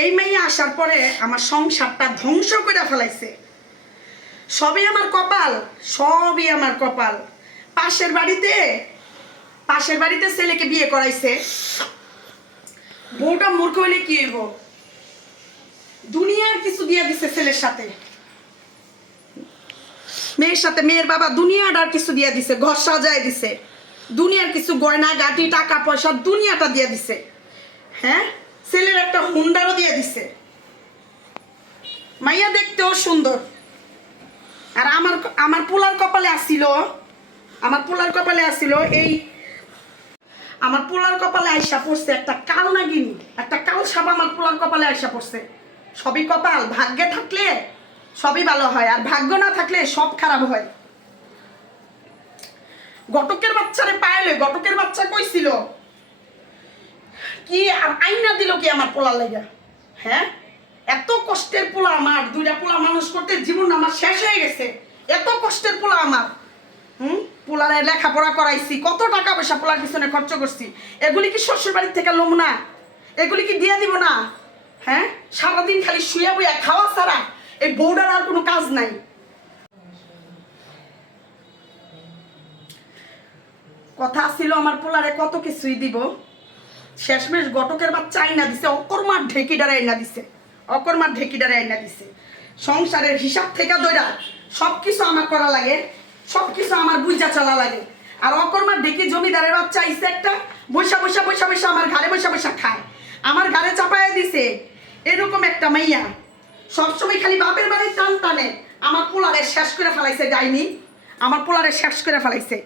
এই মেয়ে আসার পরে আমার সংসারটা ধ্বংস করে ফেলাইছে। সবই আমার কপাল, সবই আমার কপাল। পাশের বাড়িতে ছেলেকে বিয়ে করাইছে। বউটা মূর্খ হইলে কি হইব? দুনিয়ার কিছু দিয়ে দিছে ছেলের সাথে, মেয়ের সাথে। মেয়ের বাবা দুনিয়াটার কিছু দিয়ে দিছে, ঘর সাজায় দিছে, দুনিয়ার কিছু গয়না গাটি টাকা পয়সা দুনিয়াটা দিয়ে দিছে। হ্যাঁ, ছেলের একটা হুন্ডারও দিয়ে দিছে। মাইয়া দেখতেও সুন্দর। আর আমার পোলার কপালে আসছিল এই আমার পোলার কপালে আইসা পড়ছে একটা কাল নাগিনী, একটা কাল সাপ আমার পোলার কপালে আইসা পড়ছে। সবই কপাল, ভাগ্যে থাকলে সবই ভালো হয়, আর ভাগ্য না থাকলে সব খারাপ হয়। ঘটকের বাচ্চারে পাইলে, ঘটকের বাচ্চা কইছিল কি আর আইনা দিল কি আমার পোলার লাগা। হ্যাঁ, এত কষ্টের পোলা আমার, দুইটা পোলা মানুষ করতে জীবন আমার শেষ হয়ে গেছে। এত কষ্টের পোলা আমার। পোলারে লেখাপড়া করাইছি, কত টাকা পয়সা পোলার পিছনে খরচ করছি। এগুলি কি শ্বশুর বাড়ির থেকে লোম না? এগুলি কি দিয়ে দিব না? হ্যাঁ, সারাদিন খালি শুয়ে বইয়া খাওয়া ছাড়া এই বউডার আর কোনো কাজ নাই। কথা ছিল আমার পোলারে কত কিছুই দিব, শেষমেশ ঘটকের বাচ্চা আইনা দিছে, অকর্মার ঢেকিডারে আইনা দিছে। সংসারের হিসাব থেকে দইরা সবকিছু আমার করা লাগে, সবকিছু আমার বুঝা চলা লাগে। আর অকর্মার ঢেকি জমিদারের বাচ্চা আইসে একটা, বৈশা আমার ঘরে বৈশা খায়, আমার ঘরে চাপায় দিছে। এরকম একটা মাইয়া সবসময় খালি বাপের বাড়ির টান টানে। আমার পোলারে শেষ করে ফেলাইছে ডাইনি, আমার পোলারে শেষ করে ফেলাইছে।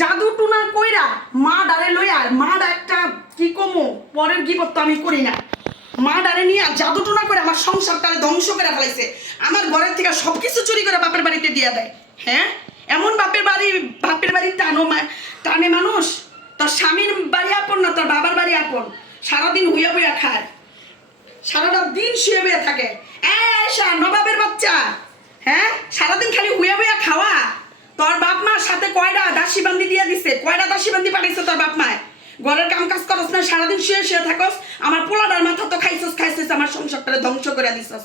জাদু টুনা কইরা মা ডারে লইয়া, মা ডা একটা কি কমো, পরের গিবত তো আমি করি না। মা ডারে নিয়ে জাদু টুনা করে আমার সংসারটারে ধ্বংস করে ফেলাইছে। আমার ঘরের থেকে সবকিছু চুরি করে বাপের বাড়িতে দিয়ে দেয়। হ্যাঁ, এমন বাপের বাড়ি টানে মানুষ। তোর স্বামীর বাড়ি আপন না, তোর বাবার বাড়ি আপন। সারাদিন হুইয়া বইয়া খায়, সারাটা দিন শুয়ে বইয়া থাকে। নবাবের বাচ্চা, হ্যাঁ, সারাদিন খালি হুইয়া বইয়া খাওয়া। তোর বাপ মার সাথে কয়টা দাসী বান্দি দিয়ে দিছে, কয়টা দাসী বান্দি পাঠাইছে তোর বাপ মায়। ঘরের কাম কাজ করস না, সারাদিন শুয়ে থাকস। আমার পোলাটার মাথা তো খাইছিস, আমার সংসারটারে ধ্বংস করে দিছস।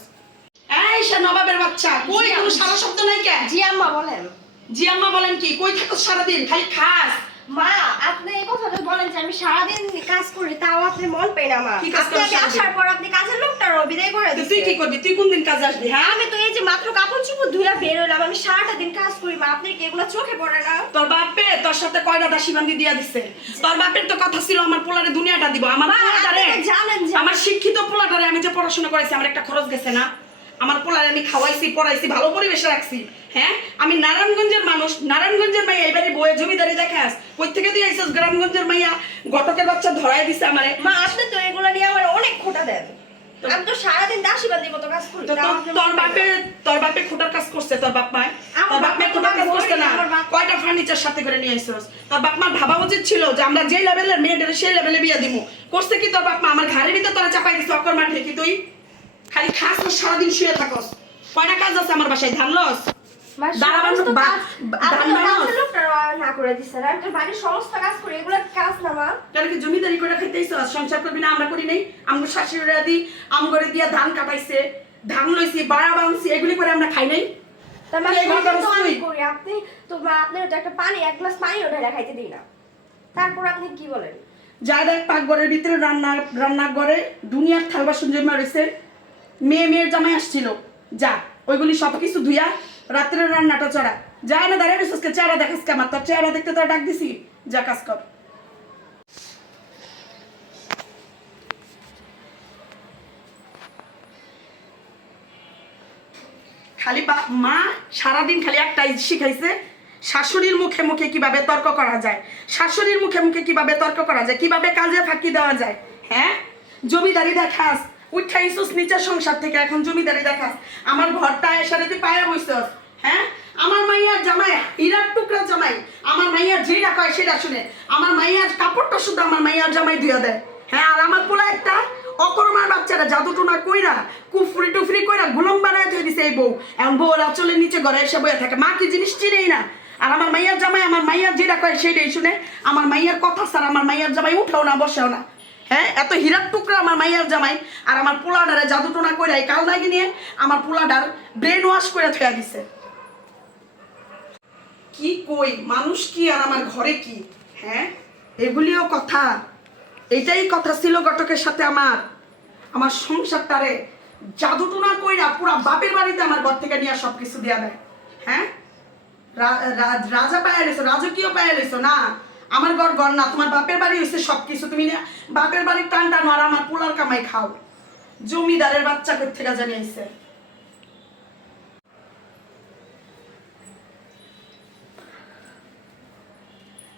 নবাবের বাচ্চা, কই কোনো সারা শব্দ নাই কে? জি আম্মা বলেন। জি আম্মা বলেন কি? কই থাকস সারাদিন খালি খাস? মা, আপনি এই কথাটা বলেন যে আমি সারাদিন কাজ করি, তাও আপনি মন পেন না। মা, আপনি আসার পর আপনি কাজের লোকটারও বিদায় করে দিচ্ছেন। তুই কি করবি? তুই কোন দিন কাজে আসবি? হ্যাঁ, আমি তো এই যে মাত্র কাপড় চোপড় ধুইয়া বের হইলাম, আমি সারাটা দিন কাজ করি। মা, আপনি কি এগুলো চোখে পড়ে না? তোর বাপে তোর সাথে কয়টা দাসী বান্দি দিয়া দিছে? তোর বাপের তো কথা ছিল আমার পোলারে দুনিয়াটা দিব। আমার পোলাটারে, জানেন যে আমার শিক্ষিত পোলাটারে আমি যে পড়াশোনা করেছি, আমার একটা খরচ গেছে না? আমার পোলারে আমি খাওয়াইছি, পড়াইছি, ভালো পরিবেশে রাখছি। হ্যাঁ, আমি নারায়ণগঞ্জের মানুষ, নারায়ণগঞ্জের মাইয়া, এবারে বয়ে জমিদারি দেখাস। কই থেকে তুই আইছিস? গ্রামগঞ্জের মাইয়া, ঘটকের বাচ্চা ধরাই দিছে আমারে। মা, আপনি তো এগুলো নিয়ে আমার অনেক খোটা দেন। আমি তো সারাদিন দাসী বান্দির মতো কাজ করি। তোর বাপে খোটার কাজ করছে? তোর বাপ মায় তোর বাপ মায় খোটার কাজ করছে না? কয়টা ফার্নিচার সাথে করে নিয়ে আইছিস? তোর বাপ মা ভাবা উচিত ছিল যে আমরা যেই লেভেলের মেয়েদের সেই লেভেলে বিয়া দিব। করছে কি তোর বাপ মা? আমার ঘরের ভিতরে তোরা চাপাই দিছে অকর্মার ঢেকি। তুই খালি খাস আর সারাদিন শুয়ে থাকস। কয়টা কাজ আছে আমার বাসায়? ধান লস, জমিদারি করে খাইতেইছ, সংসার করবি না? আমরা করি নাই? আমরা শাশুড়িরা দি আমগরে দিয়া ধান কাটাইছে, ধান লইছি, বাড়া বানছি, এগুলি করে আমরা খাই নাই? আপনি তো আপনার একটা পানি, এক গ্লাস পানি ওটা খাইতে দিই না, তারপর আপনি কি বলেন? যা দেখ পাকঘরের ভিতরে রান্নাঘরে দুনিয়ার থাল বাসন জমা রয়েছে। মেয়ের জামাই আসছিল, যা ওইগুলি সবকিছু ধুইয়া রাত্রে রান্নাটা চড়া। যা না দাঁড়িয়ে রয়েছিস, চেহারা দেখাস কে? আমার তোর চেহারা দেখতে তোর ডাক দিছি, যা কাজ কর। খালি মা সারাদিন খালি একটাই শিখাইছে, শাশুড়ির মুখে মুখে কিভাবে তর্ক করা যায়, শাশুড়ির মুখে মুখে কিভাবে তর্ক করা যায়, কিভাবে কাজে ফাঁকি দেওয়া যায়। হ্যাঁ, জমিদারি দেখাস, উঠাইছিস নিচের সংসার থেকে, এখন জমিদারি দেখাস। আমার ঘরটা এসারে তুই পায়ে বইছস। হ্যাঁ, আমার মাইয়ার জামাই হীরার টুকরা জামাই, আমার মাইয়ার যেটা কয় সেটা শুনে। আমার মাইয়ার কাপড়টা শুধু আমার মাইয়ার জামাই ধুয়া দেয়। হ্যাঁ, আর আমার পোলা একটা অকর্মার বাচ্চারা জাদু টুনা কইরা কুফরি টুফরি কইরা গুলম বানায় ধুয়ে দিছে এই বউ। এখন বউ আঁচলের নিচে ঘরে এসে বইয়া থাকে। মা কি জিনিস চিনেই না। আর আমার মাইয়ার জামাই আমার মাইয়ার যেটা কয় সেটাই শুনে। আমার মাইয়ার কথা স্যার আমার মাইয়ার জামাই উঠেও না, বসেও না। হ্যাঁ এত হীরার টুকরা আমার মাইয়ার জামাই, আর আমার পোলাডারে জাদু টোনা করে কাল নাকি নিয়ে আমার পোলাডার ব্রেন ওয়াশ করে থুয়া দিছে। কি কই মানুষ কি আর আমার ঘরে কি, হ্যাঁ এগুলিও কথা। এটাই কথা ছিল ঘটকের সাথে আমার সংসারটারে জাদু টোনা কইরা পুরা বাপের বাড়িতে আমার ঘর থেকে নিয়ে সবকিছু দেয়া দেয়। হ্যাঁ রাজা পায়া লেছো, রাজকীয় পায়া লেছো না, আমার ঘর ঘর না, তোমার বাপের বাড়ি হয়েছে সবকিছু, তুমি না বাপের বাড়ির টান টান আর আমার পোলার কামাই খাও। জমিদারের বাচ্চা কই থেকে জানি আইছে।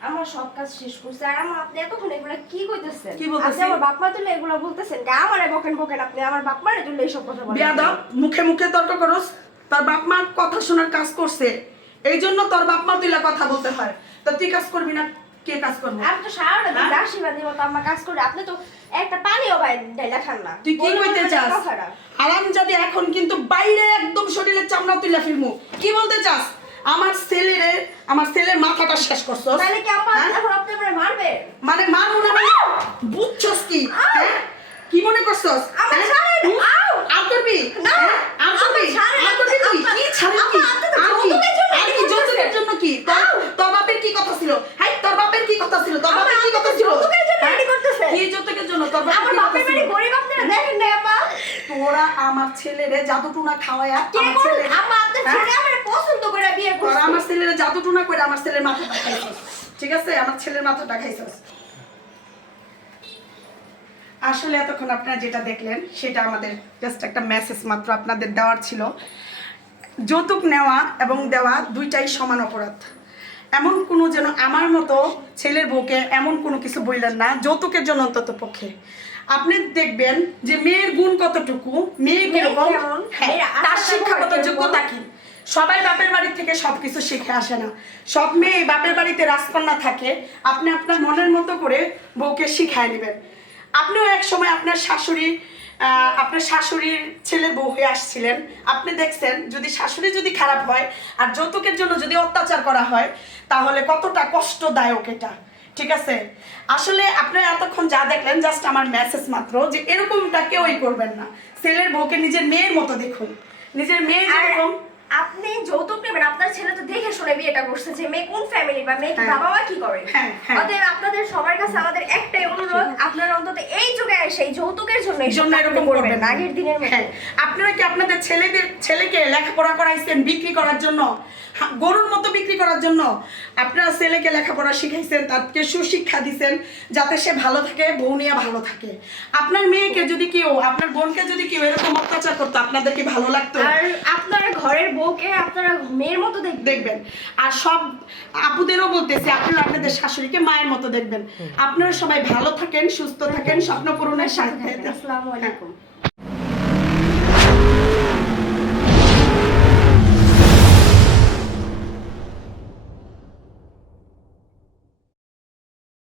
আমার সব কাজ শেষ করছে আর আপনি এতক্ষণ এগুলা কি কইতেছেন? কি বলতেছেন? আপনি আমার বাপ মা তুলে এগুলা বলতেছেন কে? আমারে বকেন বকেন, আপনি আমার বাপ মারে তুলে এইসব কথা বলেন। বেয়াদব, মুখে মুখে তর্ক করস। তোর বাপ মা কথা শোনার কাজ করছে, এই জন্য তোর বাপ মা তুইলা কথা বলতে হয়। তো তুই কাজ করবি না, কে কাজ করবে? আপনি তো সারাটা দিন দাসীবাদী মতো আমার কাজ করে, আপনি তো একটা পানিও ভাই ঢাইলা খান না। তুই কি কইতে চাস? আরাম যদি এখন কিন্তু বাইরে একদম শরীরের চামড়া তুইলা ফিরমু। কি বলতে চাস? আমার ছেলের মাথাটা শেষ করছস। তাহলে কি আপা এখন আপনি আমারে মারবেন? মানে মারমু না মানে বুঝছস কি? হ্যাঁ কি মনে করছস? আমার ছাড়েন। আউ আর করবি না, আর করবি ছাড়েন। আর করবি তুই কি ছাড়বি কি? আর কি আর কি যৌতুকের জন্য কি? তোর বাপের কি কথা ছিল? হাই তোর বাপের কি কথা ছিল? তোর বাপের কি কথা ছিল? যৌতুকের জন্য এডি করতেছে। কি যৌতুকের জন্য? তোর আমার বাপের বাড়ি গরিব, আপনারা দেখেন না আপা? তোরা আমার ছেলেরে জাদু টুনা খাওয়ায়া কে আমার কোন ছেলে আপা আপনার ছেলে আমারে পছন্দ করে বিয়ে তোরা করছে? আমার ছেলেরে জাদু টুনা করে আমার ছেলের মাথাটা খাইছস। ঠিক আছে, আমার ছেলের মাথাটা খাইছস। আসলে এতক্ষণ আপনারা যেটা দেখলেন সেটা আমাদের জাস্ট একটা মেসেজ মাত্র আপনাদের দেওয়ার ছিল। যৌতুক নেওয়া এবং দেওয়া দুইটাই সমান অপরাধ। এমন কোনো যেন আমার মতো ছেলের বউকে এমন কোনো কিছু বললেন না যৌতুকের জন্য। অন্তত পক্ষে আপনি দেখবেন যে মেয়ের গুণ কতটুকু, মেয়ে কিরকম, হ্যাঁ, তার শিক্ষাগত যোগ্যতা কি। সবাই বাপের বাড়ি থেকে সবকিছু শিখে আসে না। সব মেয়ে বাপের বাড়িতে রাজকন্যা থাকে। আপনি আপনার মনের মতো করে বউকে শিখায় নেবেন। আপনিও এক সময় আপনার শাশুড়ির ছেলের বউ হয়ে আসছিলেন। আপনি দেখছেন যদি শাশুড়ি যদি খারাপ হয় আর যৌতুকের জন্য যদি অত্যাচার করা হয় তাহলে কতটা কষ্টদায়ক এটা। ঠিক আছে, আসলে আপনারা এতক্ষণ যা দেখলেন জাস্ট আমার মেসেজ মাত্র যে এরকমটা কেউই করবেন না। ছেলের বউকে নিজের মেয়ের মতো দেখুন। নিজের মেয়ে যেরকম, আপনি যৌতুক নেবেন, আপনার ছেলে তো দেখে শুনে বিয়েটা করছে যে মেয়ে কোন ফ্যামিলি বা মেয়ে বাবা মা কি করে। অতএব আপনাদের সবার কাছে আমাদের একটাই অনুরোধ, আপনারা অন্তত এই যুগে এসে যৌতুকের জন্য এরকম করবেন না। আগের দিনের মতো। আপনারা কি আপনাদের ছেলেকে লেখাপড়া করাইছেন বিক্রি করার জন্য, গরুর মতো বিক্রি করার জন্য? আপনারা ছেলেকে লেখাপড়া শিখাইছেন, তাকে সুশিক্ষা দিচ্ছেন যাতে সে ভালো থাকে, বউ নিয়ে ভালো থাকে। আপনার মেয়েকে যদি কেউ, আপনার বোনকে যদি কেউ এরকম অত্যাচার করতো আপনাদের কি ভালো লাগতো? আর আপনারা ঘরের বউকে আপনারা মেয়ের মতো দেখবেন। আর সব আপুদেরও বলতেছে আপনারা আপনাদের শাশুড়িকে মায়ের মতো দেখবেন। আপনারা সবাই ভালো থাকেন, সুস্থ থাকেন, স্বপ্ন পূরণের সাথে। আসসালামু আলাইকুম।